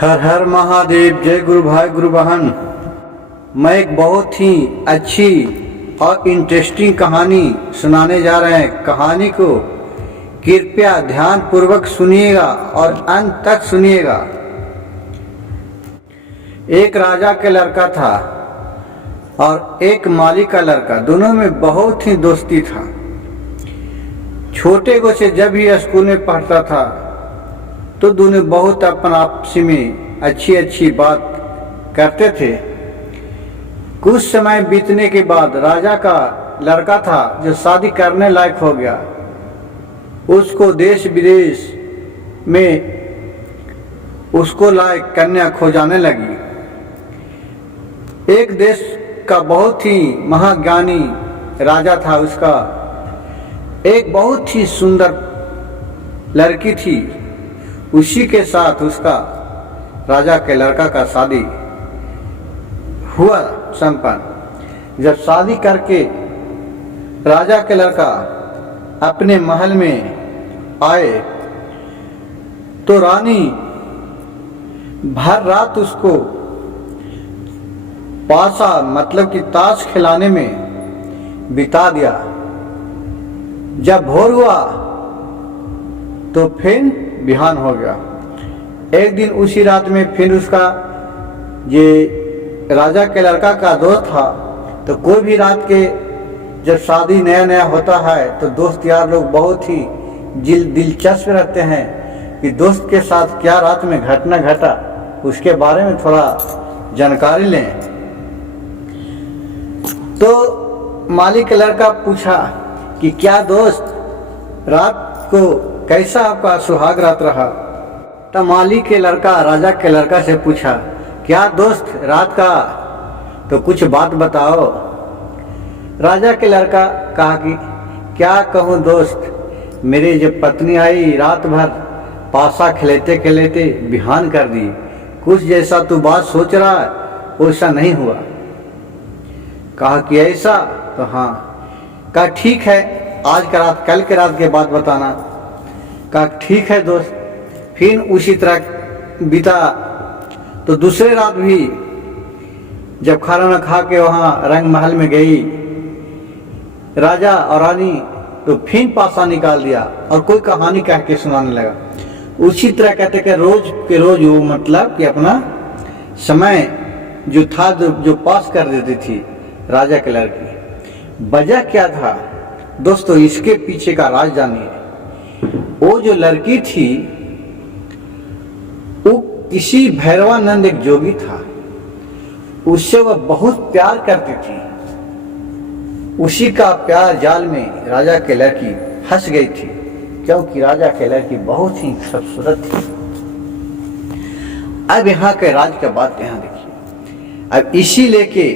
हर हर महादेव। जय गुरु भाई गुरु बहन। मैं एक बहुत ही अच्छी और इंटरेस्टिंग कहानी सुनाने जा रहे हैं। कहानी को कृपया ध्यान पूर्वक सुनिएगा और अंत तक सुनिएगा। एक राजा के लड़का था और एक माली का लड़का, दोनों में बहुत ही दोस्ती था। छोटे को से जब ही स्कूल में पढ़ता था तो दोनों बहुत अपन आपसी में अच्छी अच्छी बात करते थे। कुछ समय बीतने के बाद राजा का लड़का था जो शादी करने लायक हो गया। उसको देश विदेश में उसको लायक कन्या खोजाने लगी। एक देश का बहुत ही महाज्ञानी राजा था। उसका एक बहुत ही सुंदर लड़की थी। उसी के साथ उसका राजा के लड़का का शादी हुआ संपन्न। जब शादी करके राजा के लड़का अपने महल में आए तो रानी भर रात उसको पासा मतलब कि ताश खिलाने में बिता दिया। जब भोर हुआ तो फिर बिहान हो गया। एक दिन उसी रात में फिर उसका ये राजा के लड़का का दोस्त था। तो कोई भी रात के जब शादी नया नया होता है तो दोस्त यार लोग बहुत ही दिलचस्प रहते हैं कि दोस्त के साथ क्या रात में घटना घटा उसके बारे में थोड़ा जानकारी लें। तो माली का लड़का पूछा कि क्या दोस्त रात को कैसा आपका सुहाग रात रहा। तो माली के लड़का राजा के लड़का से पूछा क्या दोस्त रात का तो कुछ बात बताओ। राजा के लड़का कहा कि क्या कहूँ दोस्त, मेरी जब पत्नी आई रात भर पासा खेलते खेलते बिहान कर दी। कुछ जैसा तू बात सोच रहा है वैसा नहीं हुआ। कहा कि ऐसा, तो हाँ। कहा ठीक है, आज का रात कल के रात के बाद बताना। कहा ठीक है दोस्त। फिर उसी तरह बीता। तो दूसरे रात भी जब खाना न खा के वहाँ रंग महल में गई राजा और रानी तो फिर पासा निकाल दिया और कोई कहानी कह के सुनाने लगा। उसी तरह कहते कि रोज के रोज वो मतलब कि अपना समय जो था जो पास कर देती थी राजा के लड़की। वजह क्या था दोस्तों, इसके पीछे का राज जानिए। वो जो लड़की थी वो किसी भैरवानंद एक जोगी था, उससे वह बहुत प्यार करती थी। उसी का प्यार जाल में राजा के लड़की फंस गई थी, क्योंकि राजा के लड़की बहुत ही खूबसूरत थी। अब यहाँ के राज का बात यहाँ देखिए। अब इसी लेके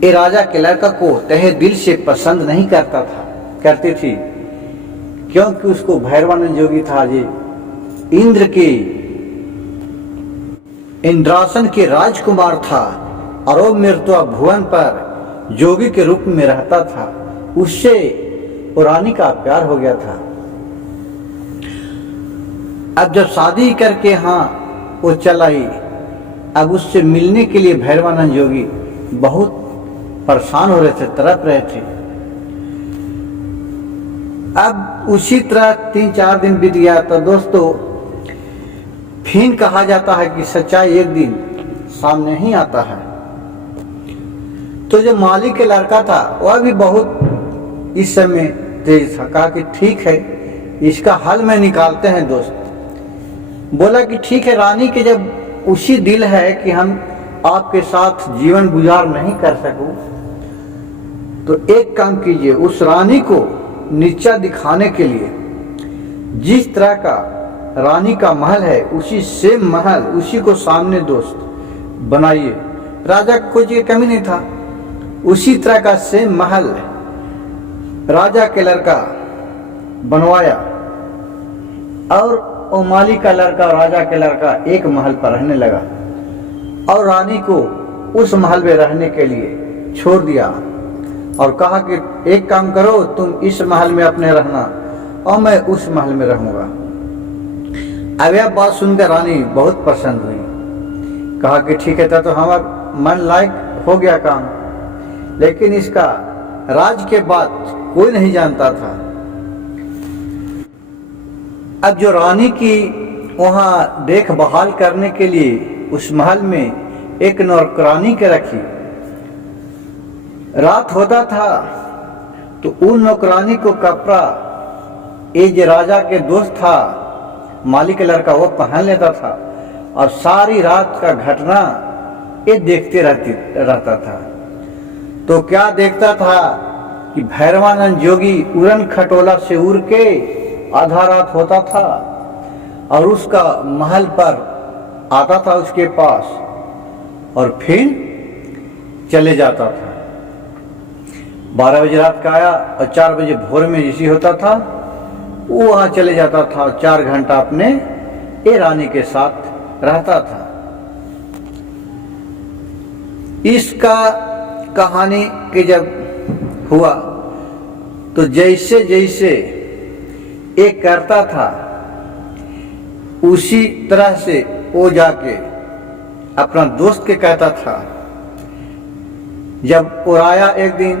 ये राजा के लड़का को तहे दिल से पसंद नहीं करती थी, क्योंकि उसको भैरवानंद जोगी था जी इंद्र के इंद्रासन के राजकुमार था और वो मृत्यु भुवन पर जोगी के रूप में रहता था। उससे रानी का प्यार हो गया था। अब जब शादी करके हाँ वो चल आई, अब उससे मिलने के लिए भैरवानंद जोगी बहुत परेशान हो रहे थे, तड़प रहे थे। अब उसी तरह 3-4 दिन बीत गया। तो दोस्तों फिर कहा जाता है कि सच्चाई एक दिन सामने ही आता है। तो जो माली के लड़का था वह भी बहुत इस समय तेज था। कहा कि ठीक है, इसका हल में निकालते हैं दोस्त। बोला कि ठीक है, रानी के जब उसी दिल है कि हम आपके साथ जीवन गुजार नहीं कर सकूं तो एक काम कीजिए, उस रानी को नीचा दिखाने के लिए जिस तरह का रानी का महल है उसी सेम महल उसी को सामने दोस्त बनाइए। राजा को कोई कमी नहीं था, उसी तरह का सेम महल राजा के लड़का बनवाया और वो माली का लड़का राजा के लड़का एक महल पर रहने लगा और रानी को उस महल में रहने के लिए छोड़ दिया और कहा कि एक काम करो, तुम इस महल में अपने रहना और मैं उस महल में रहूंगा। अब यह बात सुनकर रानी बहुत प्रसन्न हुई। कहा कि ठीक है, तो हमारा मन लायक हो गया काम। लेकिन इसका राज के बाद कोई नहीं जानता था। अब जो रानी की वहां देखभाल करने के लिए उस महल में एक नौकरानी के रखी। रात होता था तो उन नौकरानी को कपड़ा ये जो राजा के दोस्त था मालिक का लड़का वो पहन लेता था और सारी रात का घटना ये देखते रहता था। तो क्या देखता था कि भैरवानंद जोगी उड़न खटोला से उड़ के आधा रात होता था और उसका महल पर आता था उसके पास और फिर चले जाता था। 12 बजे रात का आया और 4 बजे भोर में जैसी होता था वो वहां चले जाता था और 4 घंटा अपने ये रानी के साथ रहता था। इसका कहानी के जब हुआ तो जैसे जैसे एक करता था उसी तरह से वो जाके अपना दोस्त के कहता था। जब वो आया एक दिन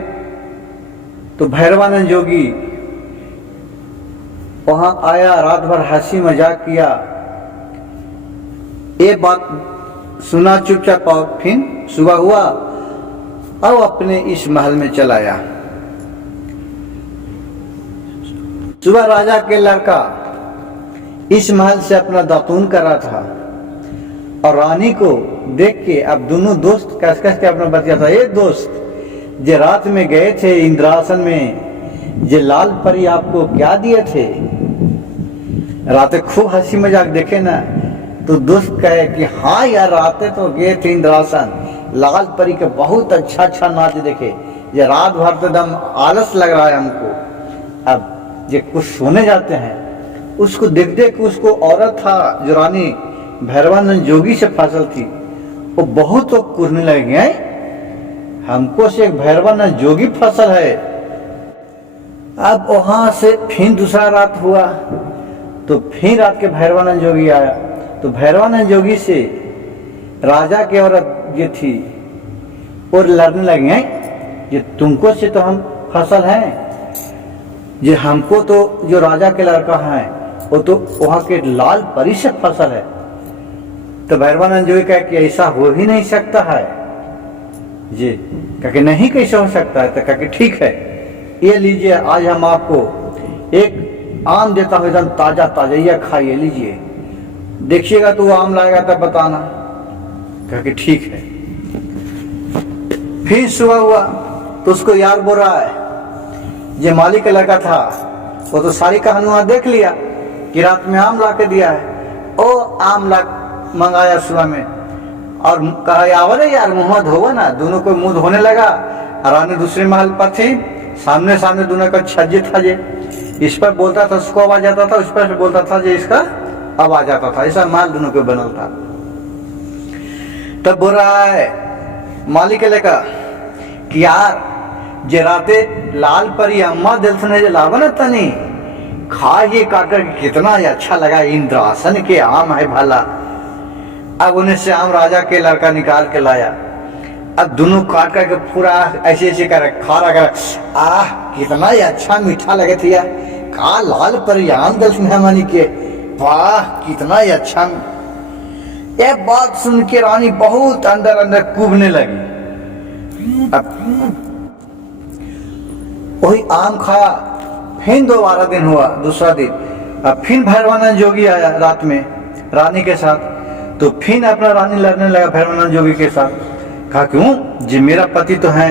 तो भैरवानंद जोगी वहां आया, रात भर हंसी मजाक किया। ये बात सुना चुपचाप और फिर सुबह हुआ और अपने इस महल में चला आया। सुबह राजा के लड़का इस महल से अपना दातून कर रहा था और रानी को देख के अब दोनों दोस्त कस कस के अपना बतिया था। ये दोस्त जो रात में गए थे इंद्रासन में, जो लाल परी आपको क्या दिए थे? रातें खूब हंसी मजाक देखे ना तो दोस्त कहे कि हाँ यार रातें तो गए थे इंद्रासन, लाल परी के बहुत अच्छा अच्छा नाच देखे। ये रात भर तो दम आलस लग रहा है हमको। अब जो कुछ सोने जाते हैं उसको देख देख उसको औरत था जो रानी भैरवानंद जोगी से फसल थी वो बहुत तो कुरने लगे हैं, हमको से एक भैरवानंद जोगी फसल है। अब वहां से फिर दूसरा रात हुआ तो फिर रात के भैरवानंद जोगी आया तो भैरवानंद जोगी से राजा की औरत जो थी और लड़ने लगे हैं, ये तुमको से तो हम फसल हैं, ये हमको तो जो राजा के लड़का है वो तो वहां के लाल परी से फसल है। तो भैरवानंद जोगी कहे कि ऐसा हो ही नहीं सकता है जी। कहे नहीं कैसे हो सकता है? तो कहे ठीक है ये लीजिए, आज हम आपको एक आम देता हूँ एकदम ताजा ताजा, ये खाइए लीजिए, देखिएगा तो वो आम लाएगा तब बताना। कहे ठीक है। फिर सुबह हुआ तो उसको याद बोल रहा है ये मालिक का लड़का था वो तो सारी कहानी देख लिया कि रात में आम ला के दिया है। ओ आम ला मंगाया सुबह में और कहा यावर यार मुंह धोवा ना। दोनों को मुंह धोने लगा। रानी दूसरे महल पर थी, सामने सामने दोनों का छज्जे था। जे इस पर बोलता था उसको आवाज आता था, उस पर बोलता था जे इसका आवाज आता था। ऐसा महल दोनों को बनल था। तब बोल रहा है मालिक के लेकर कि यार जे राते लाल परी अम्मा दिल सुने जे लावन तनी खा ये काकर कितना अच्छा लगा, इंद्रासन के आम है भला। अब उन्हें से आम राजा के लड़का निकाल के लाया। अब दोनों काट करके पूरा ऐसे ऐसे कर खा रहा कर, आह कितना ही अच्छा मीठा लगे थे यार, का लाल परी आम दिल सुने मानी के, वाह कितना ही अच्छा। ये बात सुन के रानी बहुत अंदर अंदर कूबने लगी। अब वही आम खाया। फिर दोबारा दिन हुआ, दूसरा दिन। अब फिर भैरवानंद जोगी आया रात में रानी के साथ। तो फिर अपना रानी लड़ने लगा भैरवानंद जोगी के साथ। कहा क्यों जी मेरा पति तो है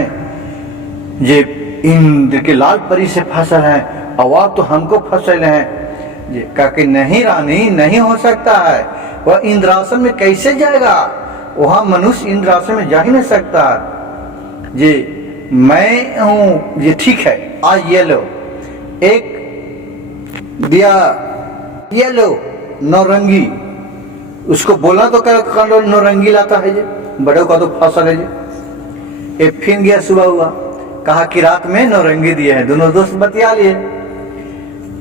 ये इंद्र के लाल परी से फसल है और आप तो हमको फसल हैं। ये कहा कि नहीं रानी नहीं हो सकता है, वह इंद्रासन में कैसे जाएगा? वहां मनुष्य इंद्रासन में जा ही नहीं सकता। जी मैं हूं। ये ठीक है, आज ये लो एक दिया, ये लो नौरंगी। उसको बोला तो क्या नौरंगी लाता है जे, बड़े का तो फसल है जे। एक फिर गया, सुबह हुआ, कहा कि रात में नौरंगी दिए हैं। दोनों दोस्त बतिया लिए।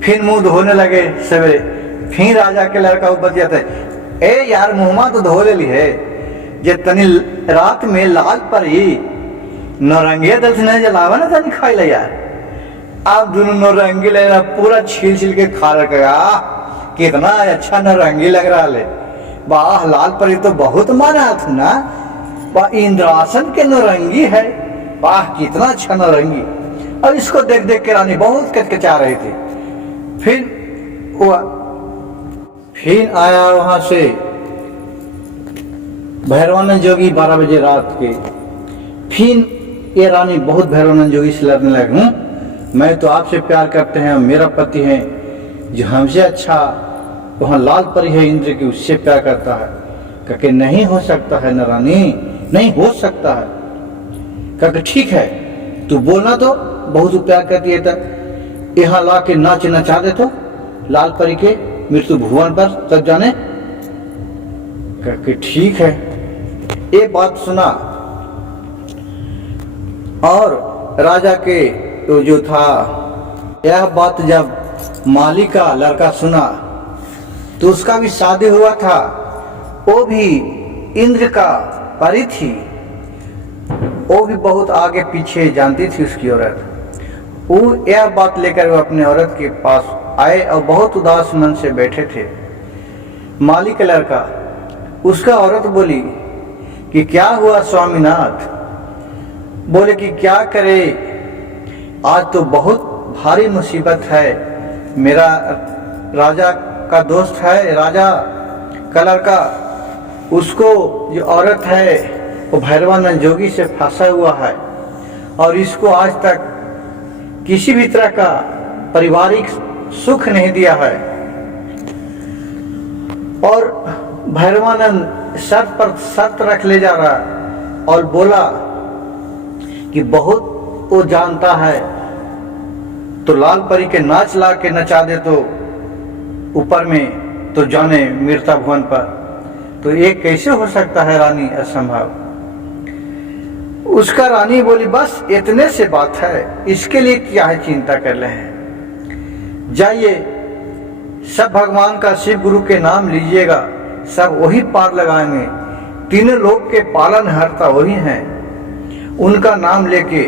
फिर मुंह धोने लगे सवेरे। फिर राजा के लड़का ऊपर जाता है, ए यार मुहमा तो धो ले ली है, जे तनी रात में लाल पर ही नौरंगिया दल से नहीं जलावा ना तनी खाई ले यार। आप दोनों नौरंगी लेना पूरा छील छील के खा रखा, कितना अच्छा नौरंगी लग रहा है। वाह लाल परी तो बहुत माना था ना, वाह इंद्रासन के नौरंगी है, वाह कितना अच्छा नौरंगी। और इसको देख देख के रानी बहुत कचकचा रही थी। फिर आया वहां से भैरवानंद जोगी 12 बजे रात के। फिर ये रानी बहुत भैरवानंद जोगी से लड़ने लगी, मैं तो आपसे प्यार करते हैं, मेरा पति है जो हमसे अच्छा वहाँ लाल परी है इंद्र की, उससे प्यार करता है। कहके नहीं हो सकता है न रानी, नहीं हो सकता है। कहके ठीक है तू बोलना, तो बहुत प्यार करती है, तक यहाँ ला के नाच नचा दे तो लाल परी के मृत्यु भुवन पर तक जाने। कहके ठीक है। ये बात सुना और राजा के तो जो था, यह बात जब माली का लड़का सुना तो उसका भी शादी हुआ था, वो भी इंद्र का परी थी, वो भी बहुत आगे पीछे जानती थी उसकी औरत। वो यह बात लेकर वो अपने औरत के पास आए और बहुत उदास मन से बैठे थे। माली का लड़का, उसका औरत बोली कि क्या हुआ स्वामीनाथ। बोले कि क्या करे, आज तो बहुत भारी मुसीबत है, मेरा राजा का दोस्त है, राजा का लड़का, उसको जो औरत है वो भैरवानंद जोगी से फंसा हुआ है और इसको आज तक किसी भी तरह का पारिवारिक सुख नहीं दिया है। और भैरवानंद शर्त पर शर्त रख ले जा रहा और बोला कि बहुत वो जानता है, तो लाल परी के नाच ला के नचा दे तो ऊपर में तो जाने मृता भुवन पर। तो ये कैसे हो सकता है रानी, असंभव। उसका रानी बोली बस इतने से बात है, इसके लिए क्या है चिंता कर रहे हैं, जाइए सब भगवान का शिव गुरु के नाम लीजिएगा, सब वही पार लगाएंगे, तीनों लोक के पालन हरता वही हैं, उनका नाम लेके।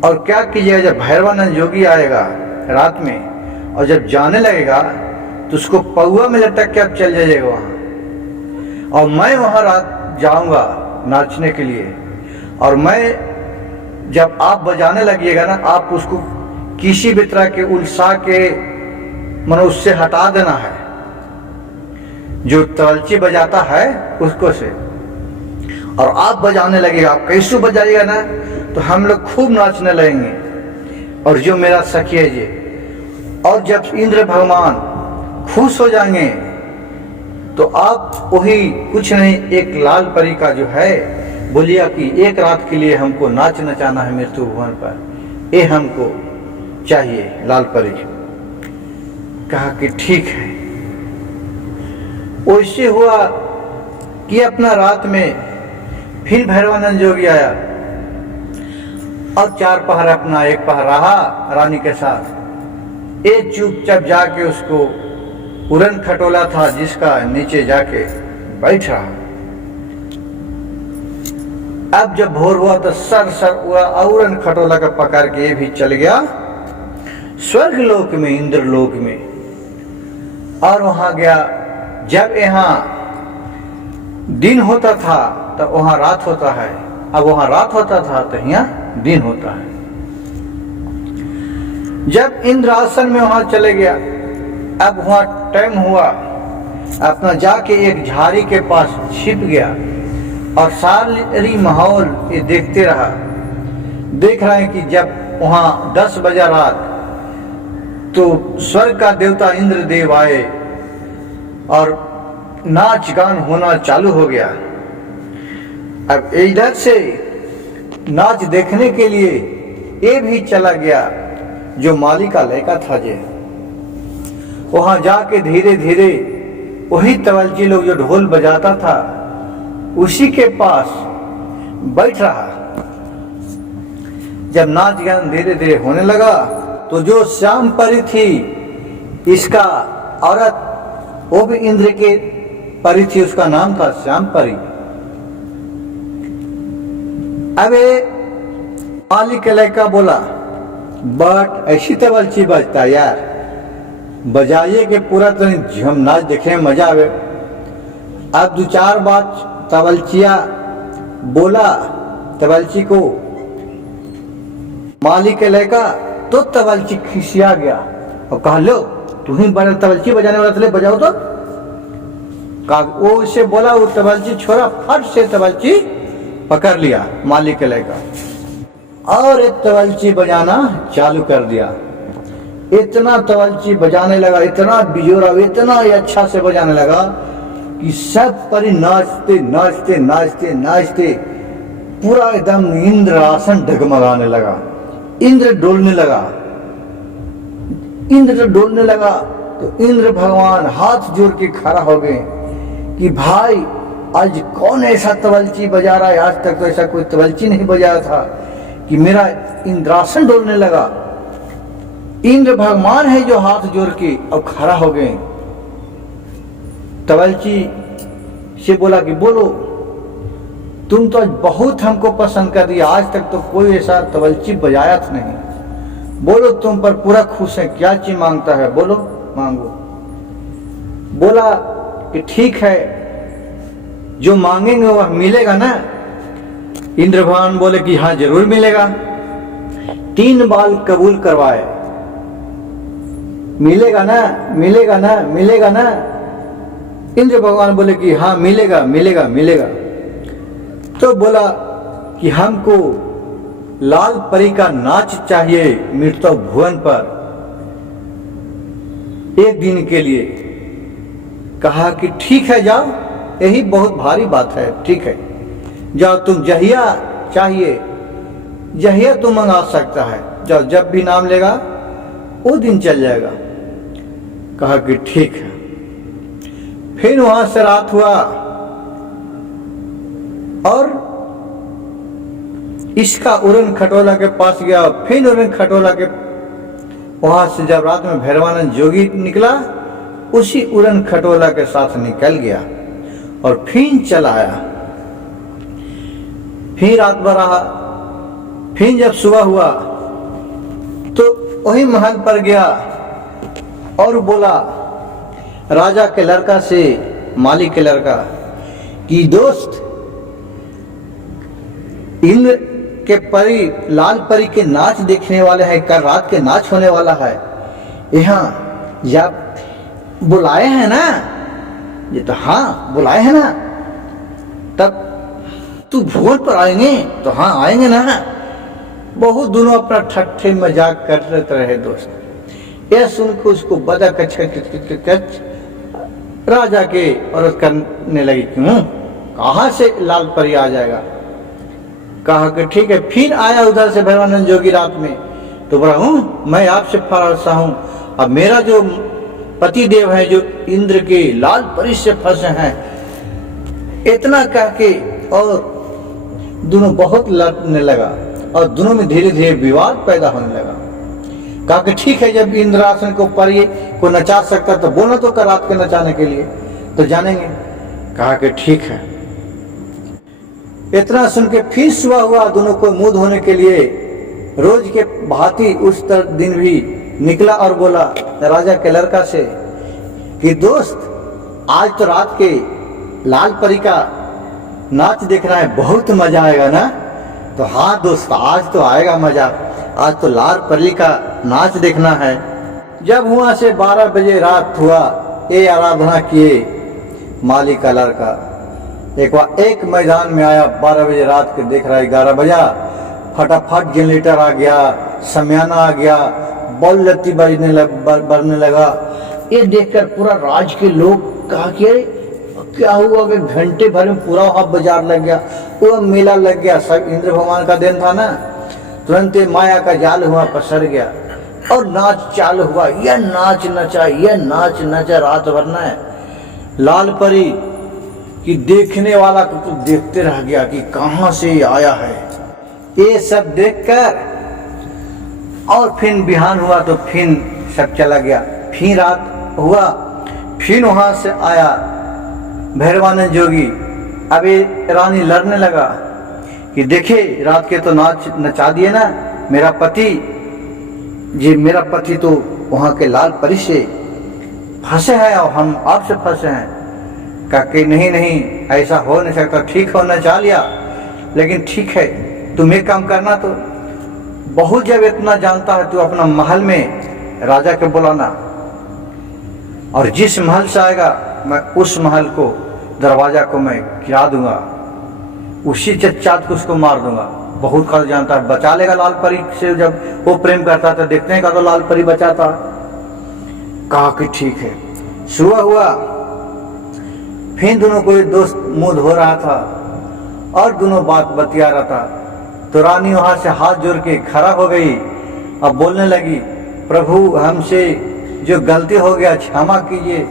और क्या कीजिएगा, जब भैरवानंद जोगी आएगा रात में और जब जाने लगेगा तो उसको पौआ में लटक के आप चल जाइएगा वहां, और मैं वहां रात जाऊंगा नाचने के लिए, और मैं जब आप बजाने लगिएगा ना, आप उसको किसी भी तरह के उलसा के मनो उससे हटा देना है, जो तलची बजाता है उसको से, और आप बजाने लगेगा। आप कैसे बजाइएगा ना, तो हम लोग खूब नाचने लगेंगे, और जो मेरा सखी है जी। और जब इंद्र भगवान खुश हो जाएंगे तो आप वही कुछ नहीं, एक लाल परी का जो है बोलिया कि एक रात के लिए हमको नाच नचाना है मृत्यु भुवन पर, ये हमको चाहिए लाल परी। कहा कि ठीक है। वैसे हुआ कि अपना रात में फिर भैरवानंद जोगी आया और 4 पहर अपना 1 पहर रहा रानी के साथ। एक चुपचाप जाके उसको उड़न खटोला था जिसका नीचे जाके बैठ रहा। अब जब भोर हुआ तो सर उड़न खटोला का पकड़ के भी चल गया स्वर्ग लोक में, इंद्र लोक में, और वहां गया। जब यहाँ दिन होता था तो वहां रात होता है, अब वहां रात होता था तो यहाँ दिन होता है। जब इंद्रासन में वहां चले गया, अब वहां टाइम हुआ, अपना जाके एक झाड़ी के पास छिप गया और सारी माहौल ये देखते रहा। देख रहे हैं कि जब वहां 10 बजा रात तो स्वर्ग का देवता इंद्र देव आए और नाच गान होना चालू हो गया। अब इधर से नाच देखने के लिए ये भी चला गया जो माली का लड़का था जे। वहां जाके धीरे धीरे वही तवलची लोग जो ढोल बजाता था उसी के पास बैठ रहा। जब नाच गान धीरे धीरे होने लगा तो जो श्याम परी थी इसका औरत, वो भी इंद्र के परी थी, उसका नाम था श्याम परी। अबे मालिक के लड़का बोला, बट ऐसी तबलची बजता यार, बजाइए के पूरा तो हम नाच देखे मजा आवे। अब दो चार बात तबलचिया बोला तबलची को, मालिक के लड़का तो तबलची खिसिया गया और कहा, लो तू ही बड़ा तबलची बजाने वाला, चले बजाओ तो। वो उसे बोला, वो तबलची छोड़ा, फट से तबलची पकड़ लिया मालिक के लड़का और एक तबलची बजाना चालू कर दिया। इतना तबलची बजाने लगा, इतना बिजोरा, इतना अच्छा से बजाने लगा कि सब परी नाचते नाचते नाचते नाचते पूरा एकदम इंद्रासन डगमगाने लगा। इंद्र डोलने लगा, इंद्र डोलने लगा तो इंद्र भगवान हाथ जोड़ के खड़ा हो गए कि भाई आज कौन ऐसा तबलची बजा रहा है, आज तक तो ऐसा कोई तबलची नहीं बजाया था कि मेरा इंद्रासन डोलने लगा। इंद्र भगवान है जो हाथ जोड़ के अब खड़ा हो गए। तबलची से बोला कि बोलो, तुम तो आज बहुत हमको पसंद कर दिया, आज तक तो कोई ऐसा तबलची बजाया था नहीं। बोलो तुम पर पूरा खुश है, क्या चीज मांगता है, बोलो मांगो। बोला कि ठीक है, जो मांगेंगे वह मिलेगा ना। इंद्र भगवान बोले कि हाँ जरूर मिलेगा। 3 बार कबूल करवाए, मिलेगा ना मिलेगा ना मिलेगा ना। इंद्र भगवान बोले कि हाँ मिलेगा मिलेगा मिलेगा। तो बोला कि हमको लाल परी का नाच चाहिए मृत्यु भुवन पर 1 दिन के लिए। कहा कि ठीक है जाओ, यही बहुत भारी बात है, ठीक है जाओ, तुम जहिया चाहिए जहिया तुम मंगा सकता है, जाओ, जब भी नाम लेगा वो दिन चल जाएगा। कहा कि ठीक है। फिर वहां से रात हुआ और इसका उड़न खटोला के पास गया। फिर उड़न खटोला के वहां से जब रात में भैरवानंद जोगी निकला, उसी उड़न खटोला के साथ निकल गया और फिर चला आया। फिर रात भर रहा। फिर जब सुबह हुआ तो वही महल पर गया और बोला राजा के लड़का से, मालिक के लड़का, कि दोस्त इंद्र के परी, लाल परी के नाच देखने वाले हैं, कल रात के नाच होने वाला है, यहाँ जब बुलाए हैं ना, ये तो हाँ बुलाए हैं ना, तब तू भुवन पर आएंगे तो हाँ आएंगे ना। बहुत दोनों अपना ठट्ठे मजाक करते रहे दोस्त। यह सुनकर उसको बदा कच कच राजा के औरत करने लगी, क्यों कहाँ से लाल परी आ जाएगा। कहा कि ठीक है। फिर आया उधर से भैरवानंद जोगी रात में, तो बोला हूँ मैं आपसे फरारसा हूँ, अब मेरा जो पति देव है जो इंद्र के लाल परी से फंसे हैं। इतना कह के और दोनों बहुत लड़ने लगा और दोनों में धीरे धीरे विवाद पैदा होने लगा। कहा कि ठीक है, जब इंद्रासन को परी को नचा सकता तो बोलना तो कर रात के नचाने के लिए, तो जानेंगे। कहा कि ठीक है। इतना सुन के फिर सुबह हुआ, दोनों को मुंह धोने के लिए रोज के भांति उस दिन भी निकला और बोला राजा के लड़का से कि दोस्त आज तो रात के लाल परी का नाच देखना है, बहुत मजा आएगा ना। तो हाँ दोस्त आज तो आएगा मजा, आज तो लाल परी का नाच देखना है। जब वहां से 12 बजे रात हुआ, ये आराधना किए मालिक का लड़का एक मैदान में आया। 12 बजे रात के देख रहा है 11 बजा, फटाफट जनरेटर आ गया, समयाना आ गया, बॉल लत्ती बढ़ने लगा। ये देखकर पूरा राज के लोग कहा कि क्या हुआ कि घंटे भर में पूरा वहां बाजार लग गया, पूरा मेला लग गया। सब इंद्र भगवान का दिन था ना। तुरंत माया का जाल हुआ पसर गया और नाच चालू हुआ। यह नाच नचा, यह नाच नचा रात भर ना। लाल परी कि देखने वाला को तो देखते रह गया कि कहां से आया है। ये सब देखकर और फिर बिहान हुआ तो फिर सब चला गया। फिर रात हुआ फिर वहां से आया भैरवानंद जोगी। अभी रानी लड़ने लगा कि देखे रात के तो नाच नचा दिए ना मेरा पति, जी मेरा पति तो वहां के लाल परी से फंसे हैं और हम आपसे फंसे हैं। कहा कि नहीं नहीं ऐसा हो नहीं सकता, ठीक होना चाह लिया लेकिन ठीक है तुम एक काम करना, तो बहुत जब इतना जानता है तो अपना महल में राजा के बुलाना, और जिस महल से आएगा मैं उस महल को दरवाजा को मैं गिरा दूंगा, उसी चच्चात को उसको मार दूंगा। बहुत खल जानता है, बचा लेगा लाल परी से। जब वो प्रेम करता था देखते हैं का तो लाल परी बचाता। कहा कि ठीक है। सुबह हुआ, फिर दोनों कोई दोस्त मुंह धो रहा था और दोनों बात बतिया रहा था, तो रानी वहां से हाथ जोड़ के खड़ा हो गई और बोलने लगी, प्रभु हमसे जो गलती हो गया क्षमा कीजिए,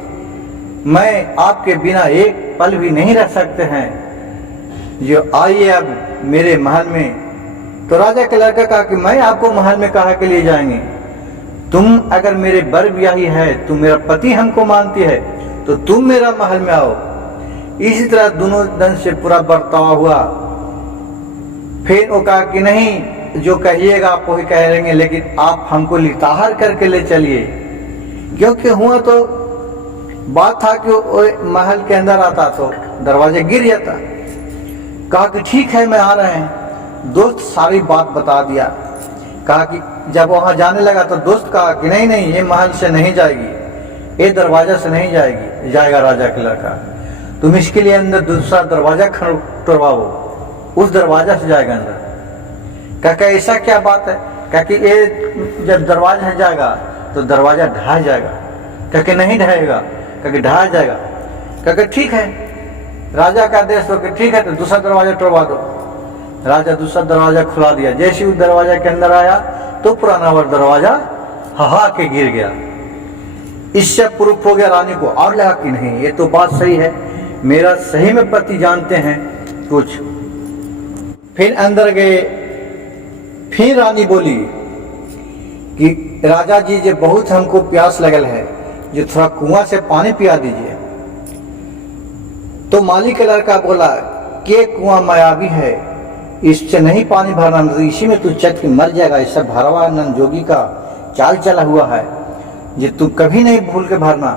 मैं आपके बिना एक पल भी नहीं रह सकते हैं, जो आइए अब मेरे महल में। तो राजा का लड़का कहा कि मैं आपको महल में कहा के लिए जाएंगे, तुम अगर मेरे बर ब्याही है, तुम मेरा पति हमको मानती है तो तुम मेरा महल में आओ। इसी तरह दोनों दन से पूरा बर्ताव हुआ। फिर वो कहा कि नहीं जो कहिएगा आप वही कह लेंगे, लेकिन आप हमको लिताहर करके ले चलिए, क्योंकि हुआ तो बात था कि वो महल के अंदर आता तो दरवाजे गिर जाता। कहा कि ठीक है मैं आ रहे हैं। दोस्त सारी बात बता दिया। कहा कि जब वहां जाने लगा तो दोस्त कहा कि नहीं नहीं ये महल से नहीं जाएगी, ये दरवाजा से नहीं जाएगी, जाएगा राजा के लड़का, तुम इसके लिए अंदर दूसरा दरवाजा टुरवाओ, उस दरवाजा से जाएगा अंदर। कहा ऐसा क्या बात है? कहा कि ये जब दरवाजा जाएगा तो दरवाजा ढह जाएगा। कहा कि नहीं ढहेगा। कहा कि ढह जाएगा। कहा कि ठीक है, राजा का आदेश हो कि ठीक है तो दूसरा दरवाजा टुरवा दो। राजा दूसरा दरवाजा खुला दिया। जैसे उस दरवाजा के अंदर आया तो पुराना वाला दरवाजा हवा के गिर गया। इससे प्रूफ हो गया रानी को, और लगा कि नहीं ये तो बात सही है, मेरा सही में पति जानते हैं कुछ। फिर अंदर गए। फिर रानी बोली कि राजा जी जो बहुत हमको प्यास लगल है, जो थोड़ा कुआं से पानी पिया दीजिए। तो मालिक का लड़का बोला कि कुआं मायावी है, इससे नहीं पानी भरना, तो इसी में तू चट के मर जाएगा। ऐसा भरवानंद जोगी का चाल चला हुआ है, ये तू कभी नहीं भूल के भरना,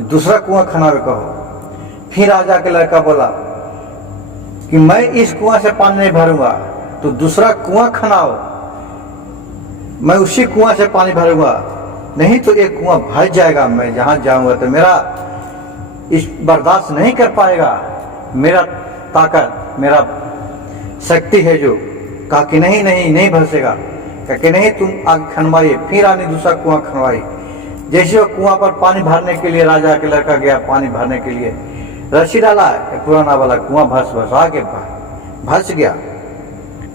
दूसरा कुआं खनावे कहो। फिर राजा का लड़का बोला कि मैं इस कुआं से पानी नहीं भरूंगा, तो दूसरा कुआं खनाओ, मैं उसी कुआं से पानी भरूंगा, नहीं तो एक कुआं भर जाएगा। मैं जहां जाऊंगा तो मेरा इस बर्दाश्त नहीं कर पाएगा, मेरा ताकत मेरा शक्ति है जो। कहा कि नहीं नहीं नहीं भरसेगा। कहा कि नहीं तुम आगे खनवाइए। फिर आने दूसरा कुआं खनवाई। जैसे वो कुआं पर पानी भरने के लिए राजा के लड़का गया, पानी भरने के लिए रस्सी डाला, पुराना वाला कुआं भस आगे भस गया।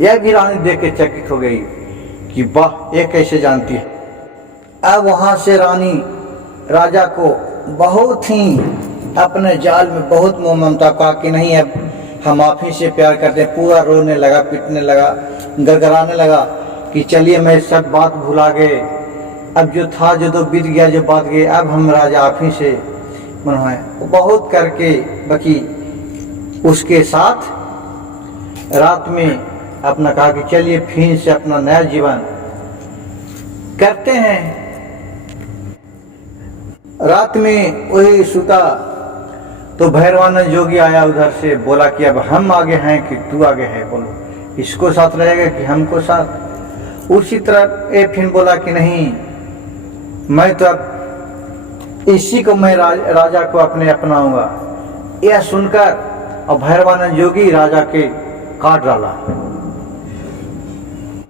यह भी रानी देख के चकित हो गई कि वाह ये कैसे जानती है। अब वहां से रानी राजा को बहुत ही अपने जाल में बहुत मोह ममता, कहा कि नहीं अब हम आप ही से प्यार करते हैं। पूरा रोने लगा, पिटने लगा, गड़गड़ाने लगा कि चलिए मैं सब बात भुला गए, अब जो था जो तो बीत गया, जो बात गई, अब हम राजा आप ही से मन है। बहुत करके बाकी उसके साथ रात में अपना कहा कि चलिए फिर से अपना नया जीवन करते हैं। रात में वही सुता तो भैरवानंद जोगी आया उधर से, बोला कि अब हम आगे हैं कि तू आगे है, बोलो इसको साथ रहेगा कि हमको साथ। उसी तरह ये फिर बोला कि नहीं मैं तो अब इसी को मैं राजा को अपने अपनाऊंगा। यह सुनकर और भैरवानंद जोगी राजा के काट डाला,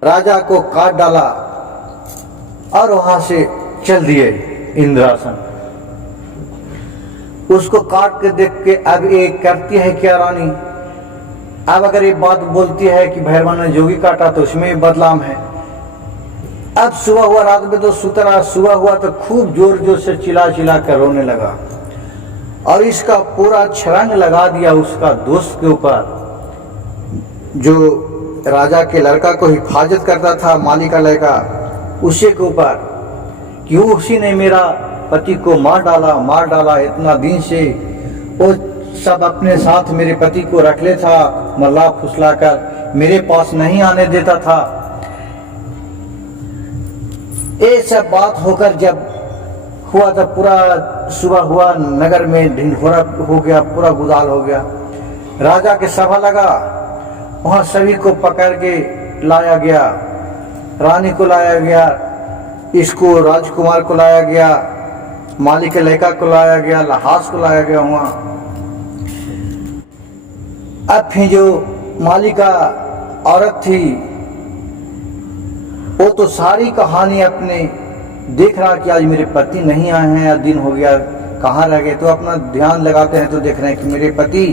राजा को काट डाला और वहां से चल दिए इंद्रासन। उसको काट के देख के अब ये करती है क्या रानी, अब अगर ये बात बोलती है कि भैरवानंद जोगी काटा तो उसमें भी बदलाम है। अब सुबह हुआ, रात में तो सुता रहा, सुबह हुआ तो खूब जोर जोर से चिल्ला चिल्ला कर रोने लगा और इसका पूरा छरंग लगा दिया उसका दोस्त के ऊपर, जो राजा के लड़का को हिफाजत करता था, माली का लड़का, उसी के ऊपर कि उसी ने मेरा पति को मार डाला। इतना दिन से वो सब अपने साथ मेरे पति को रख ले था, मल्ला फुसला कर मेरे पास नहीं आने देता था। ये सब बात होकर जब हुआ तो पूरा सुबह हुआ, नगर में ढिंढोरा हो गया, पूरा गुदाल हो गया। राजा के सभा लगा, वहां सभी को पकड़ के लाया गया, रानी को लाया गया, इसको राजकुमार को लाया गया, माली के लड़का को लाया गया, लहास को लाया गया वहां। अब फिर जो माली का औरत थी वो तो सारी कहानी अपने देख रहा कि आज मेरे पति नहीं आए हैं, या दिन हो गया कहाँ रह गए, तो अपना ध्यान लगाते हैं तो देख रहे हैं कि मेरे पति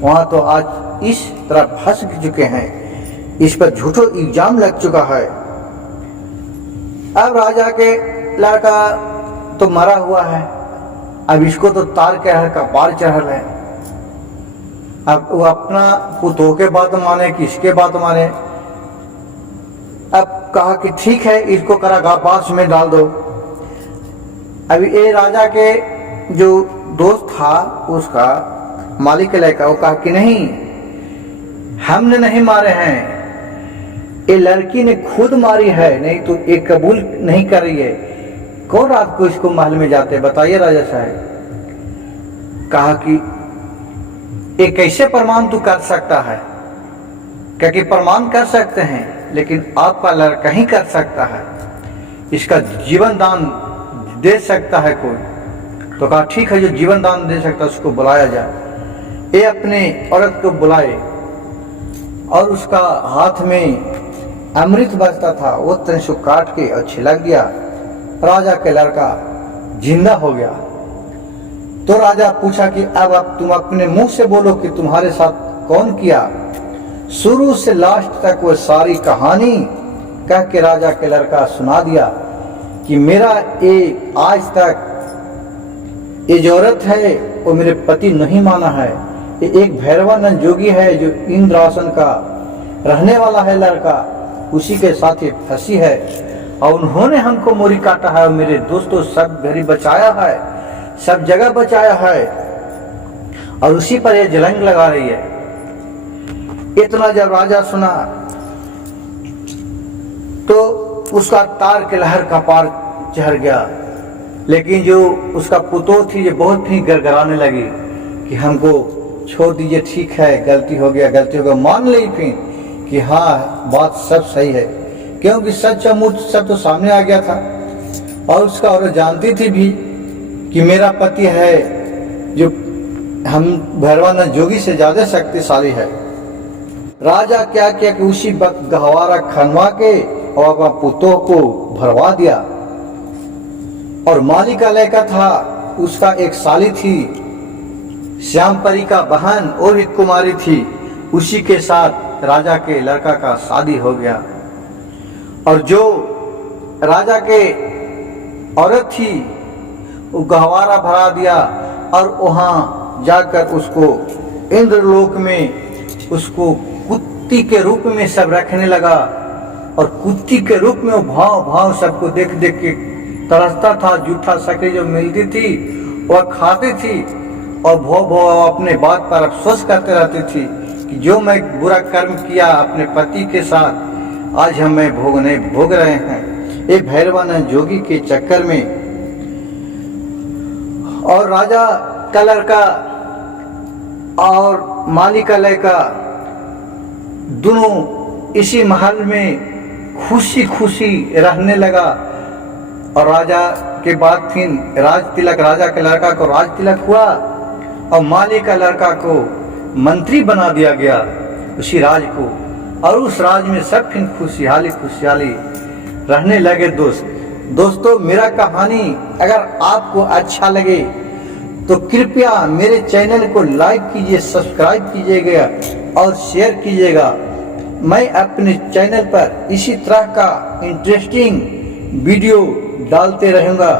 वहां तो आज इस तरह फंस चुके हैं, इस पर झूठो इल्जाम लग चुका है। अब राजा के लड़का तो मरा हुआ है, अब इसको तो तार के का पार चढ़ल है। अब वो अपना पुतों के बात माने, किसके बात माने। अब कहा कि ठीक है, इसको कारागार में डाल दो। अभी ये राजा के जो दोस्त था उसका मालिक के लड़का, वो कहा कि नहीं, हमने नहीं मारे हैं, ये लड़की ने खुद मारी है, नहीं तो ये कबूल नहीं कर रही है। कौन रात को इसको महल में जाते, बताइए राजा साहब। कहा कि ये कैसे प्रमाण तू कर सकता है, क्योंकि प्रमाण कर सकते हैं लेकिन आपका लड़का ही कर सकता है, इसका जीवन दान दे सकता है कोई। तो कहा ठीक है, जो जीवन दान दे सकता है उसको बुलाया जाए। ये अपने औरत को बुलाए और उसका हाथ में अमृत बचता था, वो तरह से काट के और छिलक दिया। राजा के लड़का जिंदा हो गया। तो राजा पूछा कि अब तुम अपने मुंह से बोलो कि तुम्हारे साथ कौन किया। शुरू से लास्ट तक वो सारी कहानी कह के राजा के लड़का सुना दिया कि मेरा ये आज तक ये जो औरत है वो मेरे पति नहीं माना है, ये एक भैरवानंद जोगी है जो इंद्रासन का रहने वाला है लड़का, उसी के साथ ये फंसी है और उन्होंने हमको मोरी काटा है और मेरे दोस्तों सब घरी बचाया है, सब जगह बचाया है और उसी पर ये जलंग लगा रही है। इतना जब राजा सुना तो उसका तार के लहर का पार चढ़ गया। लेकिन जो उसका पुतोह थी ये बहुत ही गड़गड़ाने लगी कि हमको छोड़ दीजिए, ठीक है, गलती हो गया, मान ली फिर कि हाँ बात सब सही है, क्योंकि सच्चा मुझ सब तो सामने आ गया था और उसका औरत जानती थी भी कि मेरा पति है जो हम भैरवानंद जोगी से ज्यादा शक्तिशाली है। राजा क्या किया कि उसी वक्त गहवारा खनवा के और अपना पुतोह को भरवा दिया। और माली का लड़का था, उसका एक साली थी, श्यामपरी का बहन और एक कुमारी थी, उसी के साथ राजा के लड़का का शादी हो गया। और जो राजा के औरत थी वो गहवारा भरा दिया और वहां जाकर उसको इंद्रलोक में उसको कुत्ती के रूप में सब रखने लगा। और कुत्ती के रूप में वो भाव सबको देख देख के तरसता था। जूठा सकरी जो मिलती थी वह खाती थी और भो अपने बात पर अफसोस करते रहती थी कि जो मैं बुरा कर्म किया अपने पति के साथ, आज हमें भोग रहे हैं ये भैरवानंद जोगी के चक्कर में। और राजा का लड़का और माली का लड़का दोनों इसी महल में खुशी खुशी रहने लगा। और राजा के बाद फिर राज तिलक, राजा के लड़का को राज तिलक हुआ और माली का लड़का को मंत्री बना दिया गया उसी राज को। और उस राज में सब फिर खुशहाली रहने लगे। दोस्तों मेरा कहानी अगर आपको अच्छा लगे तो कृपया मेरे चैनल को लाइक कीजिए, सब्सक्राइब कीजिएगा और शेयर कीजिएगा। मैं अपने चैनल पर इसी तरह का इंटरेस्टिंग वीडियो डालते रहूँगा।